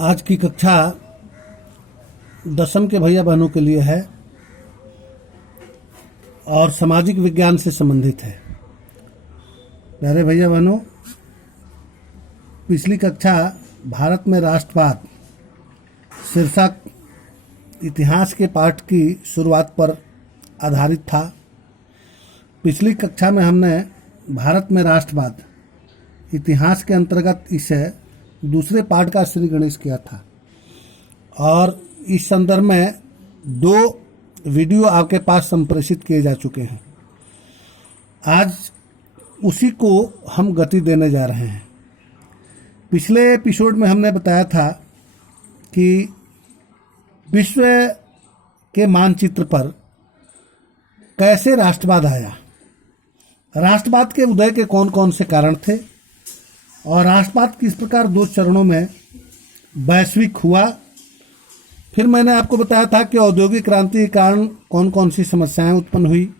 आज की कक्षा 10वीं के भैया बहनों के लिए है और सामाजिक विज्ञान से संबंधित है। प्यारे भैया बहनों, पिछली कक्षा भारत में राष्ट्रवाद शीर्षक इतिहास के पाठ की शुरुआत पर आधारित था। पिछली कक्षा में हमने भारत में राष्ट्रवाद इतिहास के अंतर्गत इसे दूसरे पाठ का श्री गणेश किया था और इस संदर्भ में 2 वीडियो आपके पास संप्रेषित किए जा चुके हैं। आज उसी को हम गति देने जा रहे हैं। पिछले एपिसोड में हमने बताया था कि विश्व के मानचित्र पर कैसे राष्ट्रवाद आया, राष्ट्रवाद के उदय के कौन कौन से कारण थे और राष्ट्रवाद किस प्रकार 2 चरणों में वैश्विक हुआ। फिर मैंने आपको बताया था कि औद्योगिक क्रांति के कारण कौन कौन सी समस्याएं उत्पन्न हुई,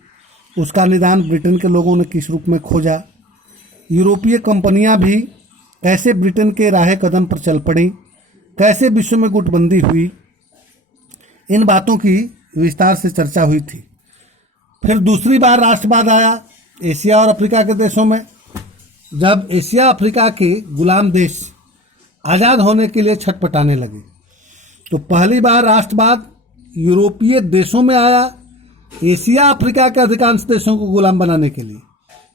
उसका निदान ब्रिटेन के लोगों ने किस रूप में खोजा। यूरोपीय कंपनियां भी कैसे ब्रिटेन के राह कदम पर चल पड़ी, कैसे विश्व में गुटबंदी हुई, इन बातों की विस्तार से चर्चा हुई थी। फिर दूसरी बार राष्ट्रवाद आया एशिया और अफ्रीका के देशों में। जब एशिया अफ्रीका के गुलाम देश आज़ाद होने के लिए छटपटाने लगे तो पहली बार राष्ट्रवाद यूरोपीय देशों में आया एशिया अफ्रीका के अधिकांश देशों को गुलाम बनाने के लिए।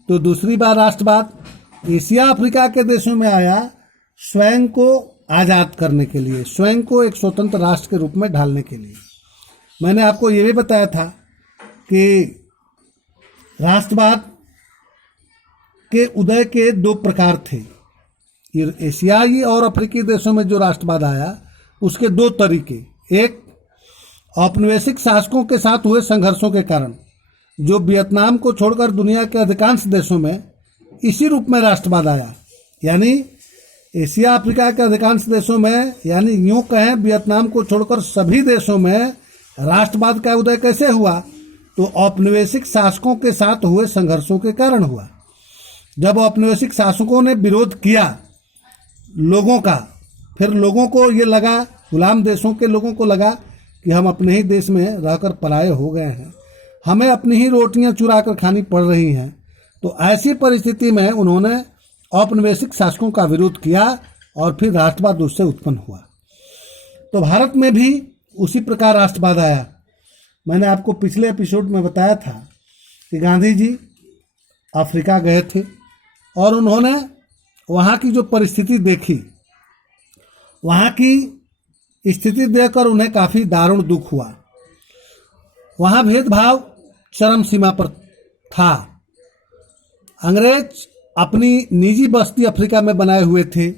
तो दूसरी बार राष्ट्रवाद एशिया अफ्रीका के देशों में आया स्वयं को आज़ाद करने के लिए, स्वयं को एक स्वतंत्र राष्ट्र के रूप में ढालने के लिए। मैंने आपको ये भी बताया था कि राष्ट्रवाद के उदय के 2 प्रकार थे। एशियाई और अफ्रीकी देशों में जो राष्ट्रवाद आया उसके 2 तरीके। एक, औपनिवेशिक शासकों के साथ हुए संघर्षों के कारण जो वियतनाम को छोड़कर दुनिया के अधिकांश देशों में इसी रूप में राष्ट्रवाद आया, यानी एशिया अफ्रीका के अधिकांश देशों में, यानी यूं कहें वियतनाम को छोड़कर सभी देशों में राष्ट्रवाद का उदय कैसे हुआ, तो औपनिवेशिक शासकों के साथ हुए संघर्षों के कारण हुआ। जब औपनिवेशिक शासकों ने विरोध किया लोगों का, फिर लोगों को ये लगा, गुलाम देशों के लोगों को लगा कि हम अपने ही देश में रहकर पराये हो गए हैं, हमें अपनी ही रोटियां चुरा कर खानी पड़ रही हैं। तो ऐसी परिस्थिति में उन्होंने औपनिवेशिक शासकों का विरोध किया और फिर राष्ट्रवाद उससे उत्पन्न हुआ। तो भारत में भी उसी प्रकार राष्ट्रवाद आया। मैंने आपको पिछले एपिसोड में बताया था कि गांधी जी अफ्रीका गए थे और उन्होंने वहाँ की जो परिस्थिति देखी, वहाँ की स्थिति देखकर उन्हें काफ़ी दारुण दुख हुआ। वहाँ भेदभाव चरम सीमा पर था। अंग्रेज अपनी निजी बस्ती अफ्रीका में बनाए हुए थे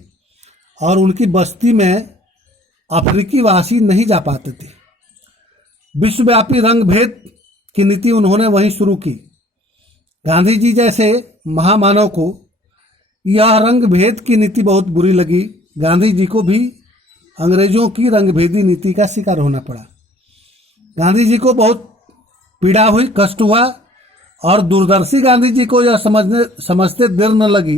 और उनकी बस्ती में अफ्रीकी वासी नहीं जा पाते थे। विश्वव्यापी रंग भेद की नीति उन्होंने वहीं शुरू की। गांधी जी जैसे महामानव को यह रंग भेद की नीति बहुत बुरी लगी। गांधी जी को भी अंग्रेजों की रंगभेदी नीति का शिकार होना पड़ा। गांधी जी को बहुत पीड़ा हुई, कष्ट हुआ और दूरदर्शी गांधी जी को यह समझते देर न लगी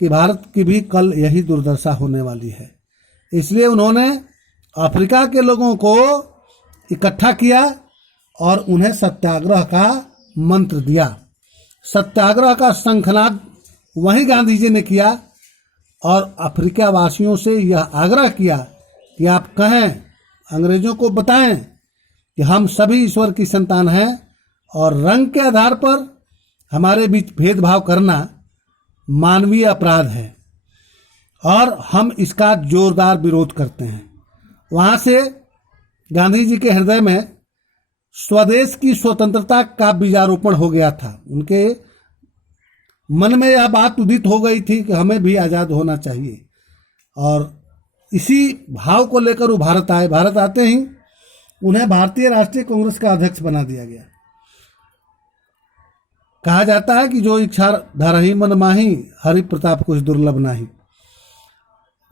कि भारत की भी कल यही दुर्दशा होने वाली है। इसलिए उन्होंने अफ्रीका के लोगों को इकट्ठा किया और उन्हें सत्याग्रह का मंत्र दिया। सत्याग्रह का शंखनाद वहीं गांधी जी ने किया और अफ्रीका वासियों से यह आग्रह किया कि आप कहें, अंग्रेजों को बताएं कि हम सभी ईश्वर की संतान हैं और रंग के आधार पर हमारे बीच भेदभाव करना मानवीय अपराध है और हम इसका जोरदार विरोध करते हैं। वहाँ से गांधी जी के हृदय में स्वदेश की स्वतंत्रता का बीजारोपण हो गया था। उनके मन में यह बात उदित हो गई थी कि हमें भी आज़ाद होना चाहिए और इसी भाव को लेकर वो भारत आए। भारत आते ही उन्हें भारतीय राष्ट्रीय कांग्रेस का अध्यक्ष बना दिया गया। कहा जाता है कि जो इच्छा धरहि मन माही, हरि प्रताप कुछ दुर्लभ नाही।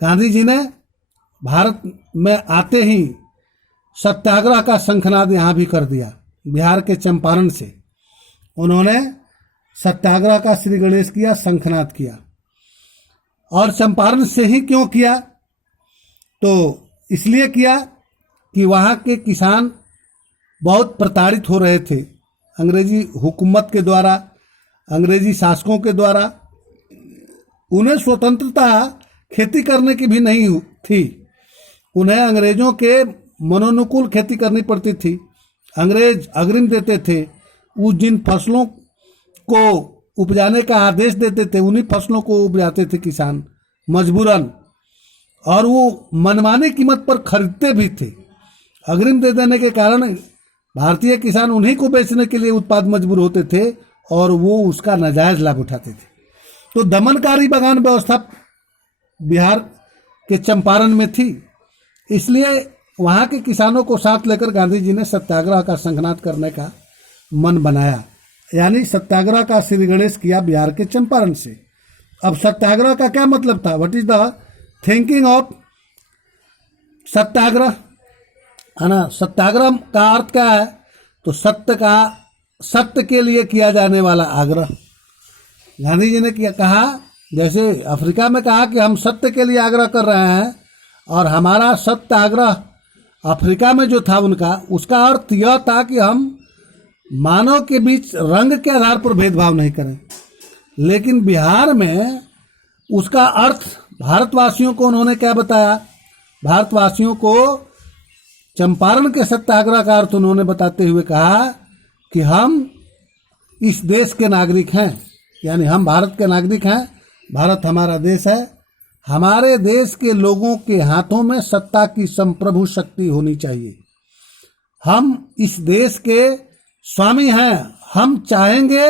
गांधी जी ने भारत में आते ही सत्याग्रह का शंखनाद यहाँ भी कर दिया। बिहार के चंपारण से उन्होंने सत्याग्रह का श्री गणेश किया, शंखनाद किया। और चंपारण से ही क्यों किया? तो इसलिए किया कि वहाँ के किसान बहुत प्रताड़ित हो रहे थे अंग्रेजी हुकूमत के द्वारा, अंग्रेजी शासकों के द्वारा। उन्हें स्वतंत्रता खेती करने की भी नहीं थी, उन्हें अंग्रेजों के मनोनुकूल खेती करनी पड़ती थी। अंग्रेज अग्रिम देते थे, वो जिन फसलों को उपजाने का आदेश देते थे उन्हीं फसलों को उपजाते थे किसान मजबूरन, और वो मनमानी कीमत पर खरीदते भी थे। अग्रिम दे देने के कारण भारतीय किसान उन्हीं को बेचने के लिए उत्पाद मजबूर होते थे और वो उसका नाजायज लाभ उठाते थे। तो दमनकारी बगान व्यवस्था बिहार के चंपारण में थी, इसलिए वहाँ के किसानों को साथ लेकर गांधी जी ने सत्याग्रह का शंखनाद करने का मन बनाया, यानी सत्याग्रह का श्री गणेश किया बिहार के चंपारण से। अब सत्याग्रह का क्या मतलब था? What is the thinking of satyagraha, है ना। सत्याग्रह का अर्थ क्या है? तो सत्य के लिए किया जाने वाला आग्रह। गांधी जी ने कहा, जैसे अफ्रीका में कहा कि हम सत्य के लिए आग्रह कर रहे हैं, और हमारा सत्याग्रह अफ्रीका में जो था उनका, उसका अर्थ यह था कि हम मानव के बीच रंग के आधार पर भेदभाव नहीं करें। लेकिन बिहार में उसका अर्थ भारतवासियों को उन्होंने क्या बताया? भारतवासियों को चंपारण के सत्याग्रह का अर्थ उन्होंने बताते हुए कहा कि हम इस देश के नागरिक हैं, यानी हम भारत के नागरिक हैं, भारत हमारा देश है, हमारे देश के लोगों के हाथों में सत्ता की संप्रभु शक्ति होनी चाहिए, हम इस देश के स्वामी हैं, हम चाहेंगे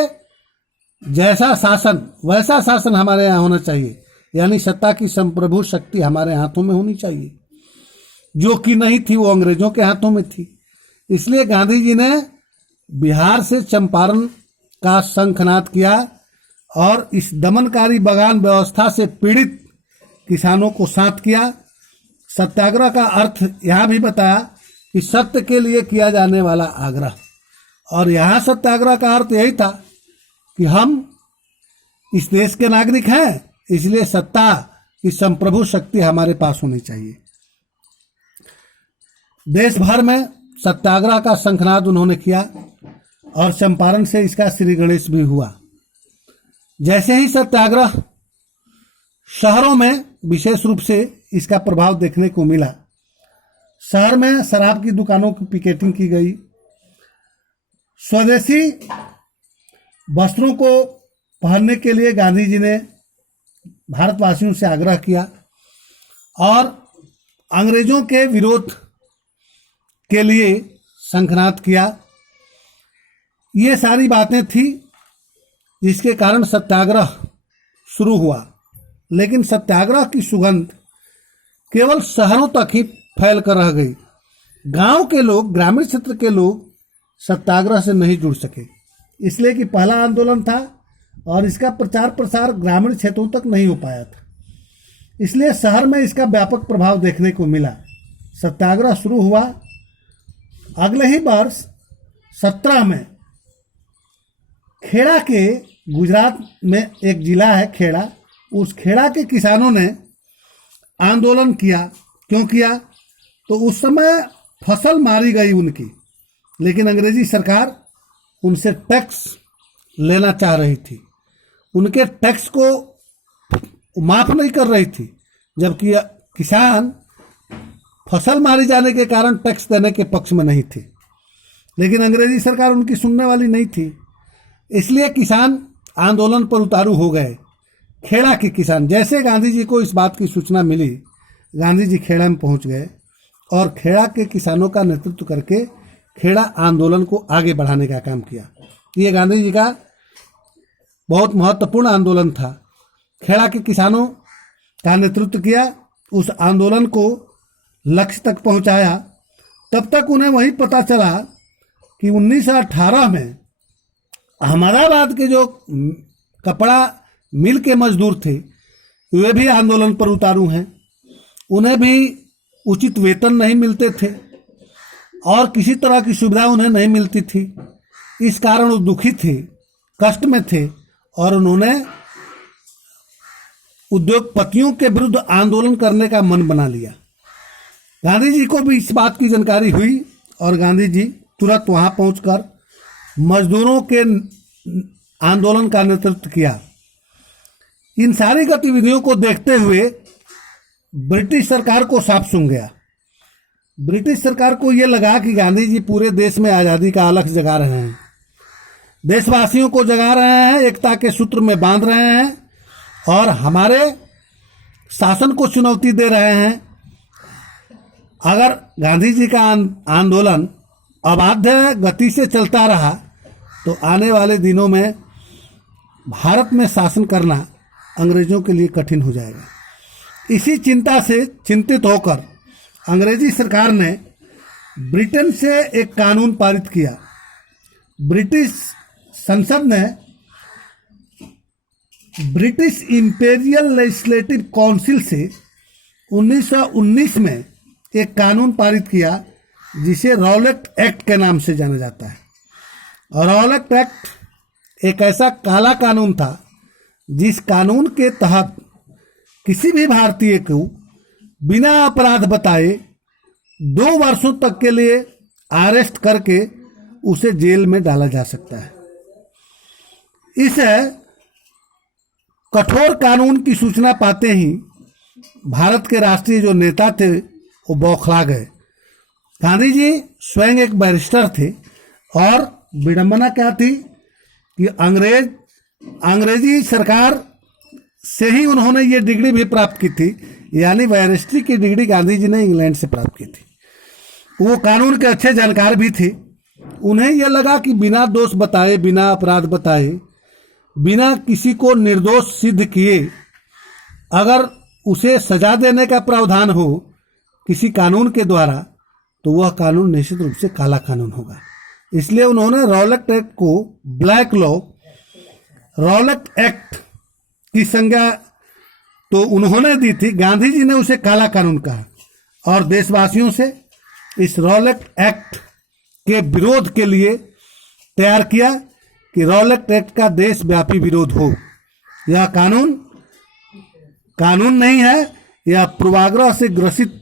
जैसा शासन वैसा शासन हमारे यहाँ होना चाहिए, यानी सत्ता की संप्रभु शक्ति हमारे हाथों में होनी चाहिए, जो कि नहीं थी, वो अंग्रेजों के हाथों में थी। इसलिए गांधी जी ने बिहार से चंपारण का शंखनाद किया और इस दमनकारी बगान व्यवस्था से पीड़ित किसानों को साथ किया। सत्याग्रह का अर्थ यहाँ भी बताया कि सत्य के लिए किया जाने वाला आग्रह, और यहाँ सत्याग्रह का अर्थ यही था कि हम इस देश के नागरिक हैं, इसलिए सत्ता की संप्रभु शक्ति हमारे पास होनी चाहिए। देश भर में सत्याग्रह का शंखनाद उन्होंने किया और चंपारण से इसका श्री गणेश भी हुआ। जैसे ही सत्याग्रह शहरों में विशेष रूप से इसका प्रभाव देखने को मिला, शहर में शराब की दुकानों की पिकेटिंग की गई, स्वदेशी वस्त्रों को पहनने के लिए गांधी जी ने भारतवासियों से आग्रह किया और अंग्रेजों के विरोध के लिए शंखनाद किया। ये सारी बातें थी जिसके कारण सत्याग्रह शुरू हुआ, लेकिन सत्याग्रह की सुगंध केवल शहरों तक ही फैल कर रह गई। गांव के लोग, ग्रामीण क्षेत्र के लोग सत्याग्रह से नहीं जुड़ सके, इसलिए कि पहला आंदोलन था और इसका प्रचार प्रसार ग्रामीण क्षेत्रों तक नहीं हो पाया था, इसलिए शहर में इसका व्यापक प्रभाव देखने को मिला। सत्याग्रह शुरू हुआ। अगले ही वर्ष 17 में खेड़ा के, गुजरात में एक जिला है खेड़ा, उस खेड़ा के किसानों ने आंदोलन किया। क्यों किया? तो उस समय फसल मारी गई उनकी, लेकिन अंग्रेजी सरकार उनसे टैक्स लेना चाह रही थी, उनके टैक्स को माफ नहीं कर रही थी, जबकि किसान फसल मारी जाने के कारण टैक्स देने के पक्ष में नहीं थे। लेकिन अंग्रेजी सरकार उनकी सुनने वाली नहीं थी, इसलिए किसान आंदोलन पर उतारू हो गए। खेड़ा के किसान, जैसे गांधी जी को इस बात की सूचना मिली, गांधी जी खेड़ा में पहुंच गए और खेड़ा के किसानों का नेतृत्व करके खेड़ा आंदोलन को आगे बढ़ाने का काम किया। ये गांधी जी का बहुत महत्वपूर्ण आंदोलन था। खेड़ा के किसानों का नेतृत्व किया, उस आंदोलन को लक्ष्य तक पहुंचाया। तब तक उन्हें वही पता चला कि 1918 में अहमदाबाद के जो कपड़ा मिल के मजदूर थे, वे भी आंदोलन पर उतारू हैं। उन्हें भी उचित वेतन नहीं मिलते थे और किसी तरह की सुविधा उन्हें नहीं मिलती थी। इस कारण वो दुखी थे, कष्ट में थे और उन्होंने उद्योगपतियों के विरुद्ध आंदोलन करने का मन बना लिया। गांधी जी को भी इस बात की जानकारी हुई और गांधी जी तुरंत वहां पहुंचकर मजदूरों के आंदोलन का नेतृत्व किया। इन सारी गतिविधियों को देखते हुए ब्रिटिश सरकार को साफ सूंघ गया। ब्रिटिश सरकार को यह लगा कि गांधी जी पूरे देश में आज़ादी का अलख जगा रहे हैं, देशवासियों को जगा रहे हैं, एकता के सूत्र में बांध रहे हैं और हमारे शासन को चुनौती दे रहे हैं। अगर गांधी जी का आंदोलन अबाध्य गति से चलता रहा तो आने वाले दिनों में भारत में शासन करना अंग्रेजों के लिए कठिन हो जाएगा। इसी चिंता से चिंतित होकर अंग्रेजी सरकार ने ब्रिटेन से एक कानून पारित किया। ब्रिटिश संसद ने ब्रिटिश इंपीरियल लेजिस्लेटिव काउंसिल से 1919 में एक कानून पारित किया जिसे रॉलेट एक्ट के नाम से जाना जाता है। और रॉलेट एक्ट एक ऐसा काला कानून था जिस कानून के तहत किसी भी भारतीय को बिना अपराध बताए 2 वर्षों तक के लिए अरेस्ट करके उसे जेल में डाला जा सकता है। इस कठोर कानून की सूचना पाते ही भारत के राष्ट्रीय जो नेता थे वो बौखला गए। गांधी जी स्वयं एक बैरिस्टर थे और विडंबना क्या थी कि अंग्रेजी सरकार से ही उन्होंने ये डिग्री भी प्राप्त की थी, यानी बैरिस्ट्री की डिग्री गांधी जी ने इंग्लैंड से प्राप्त की थी। वो कानून के अच्छे जानकार भी थे। उन्हें यह लगा कि बिना दोष बताए, बिना अपराध बताए, बिना किसी को निर्दोष सिद्ध किए अगर उसे सजा देने का प्रावधान हो किसी कानून के द्वारा तो वह कानून निश्चित रूप से काला कानून होगा। इसलिए उन्होंने रॉलेट एक्ट को ब्लैक लॉ, रॉलेट एक्ट की संज्ञा तो उन्होंने दी थी, गांधी जी ने उसे काला कानून कहा और देशवासियों से इस रॉलेट एक्ट के विरोध के लिए तैयार किया कि रॉलेट एक्ट का देशव्यापी विरोध हो। यह कानून नहीं है, यह पूर्वाग्रह से ग्रसित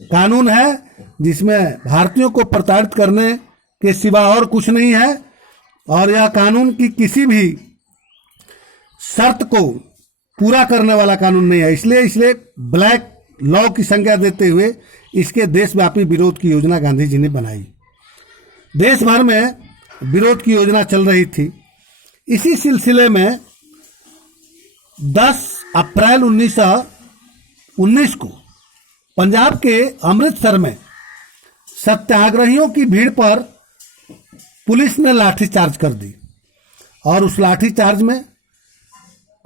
कानून है जिसमें भारतीयों को प्रताड़ित करने के सिवा और कुछ नहीं है और यह कानून की किसी भी शर्त को पूरा करने वाला कानून नहीं है। इसलिए ब्लैक लॉ की संज्ञा देते हुए इसके देशव्यापी विरोध की योजना गांधी जी ने बनाई। देश भर में विरोध की योजना चल रही थी। इसी सिलसिले में 10 अप्रैल 1919 को पंजाब के अमृतसर में सत्याग्रहियों की भीड़ पर पुलिस ने लाठीचार्ज कर दी और उस लाठीचार्ज में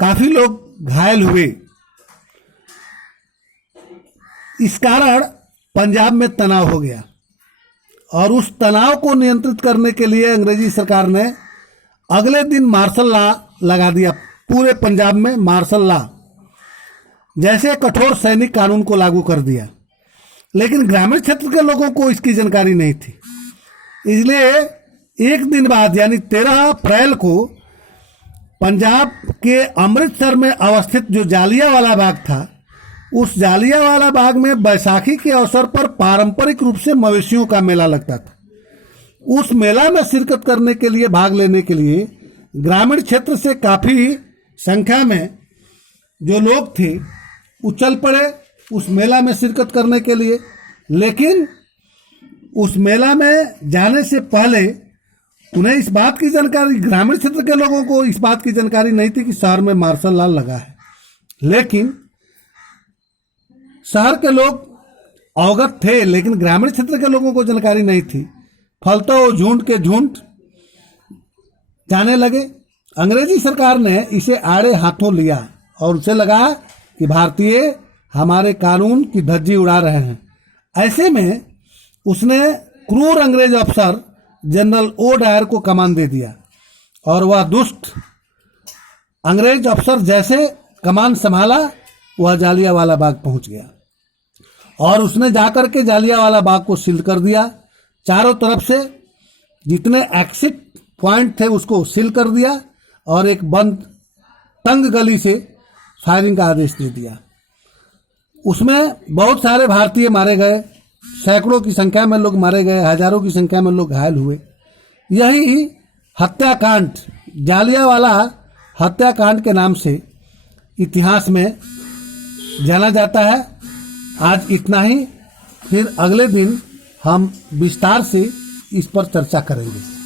काफी लोग घायल हुए। इस कारण पंजाब में तनाव हो गया और उस तनाव को नियंत्रित करने के लिए अंग्रेजी सरकार ने अगले दिन मार्शल लॉ लगा दिया। पूरे पंजाब में मार्शल लॉ जैसे कठोर सैनिक कानून को लागू कर दिया। लेकिन ग्रामीण क्षेत्र के लोगों को इसकी जानकारी नहीं थी। इसलिए एक दिन बाद यानी 13 अप्रैल को पंजाब के अमृतसर में अवस्थित जो जालियांवाला बाग था, उस जालियांवाला बाग में बैसाखी के अवसर पर पारंपरिक रूप से मवेशियों का मेला लगता था। उस मेला में शिरकत करने के लिए, भाग लेने के लिए ग्रामीण क्षेत्र से काफी संख्या में जो लोग थे उछल पड़े उस मेला में शिरकत करने के लिए। लेकिन उस मेला में जाने से पहले उन्हें इस बात की जानकारी, ग्रामीण क्षेत्र के लोगों को इस बात की जानकारी नहीं थी कि शहर में मार्शल लॉ लगा है। लेकिन शहर के लोग अवगत थे, लेकिन ग्रामीण क्षेत्र के लोगों को जानकारी नहीं थी। फलतः वो झुंड के झुंड जाने लगे। अंग्रेजी सरकार ने इसे आड़े हाथों लिया और उसे लगा कि भारतीय हमारे कानून की धज्जी उड़ा रहे हैं। ऐसे में उसने क्रूर अंग्रेज अफसर जनरल ओ डायर को कमान दे दिया और वह दुष्ट अंग्रेज अफसर जैसे कमान संभाला वह जालियांवाला बाग पहुंच गया और उसने जाकर के जालियांवाला बाग को सील कर दिया। चारों तरफ से जितने एग्जिट पॉइंट थे उसको सील कर दिया और एक बंद तंग गली से फायरिंग का आदेश दे दिया। उसमें बहुत सारे भारतीय मारे गए सैकड़ों की संख्या में लोग मारे गए, हजारों की संख्या में लोग घायल हुए। यही हत्याकांड, जालियांवाला हत्याकांड के नाम से इतिहास में जाना जाता है। आज इतना ही, फिर अगले दिन हम विस्तार से इस पर चर्चा करेंगे।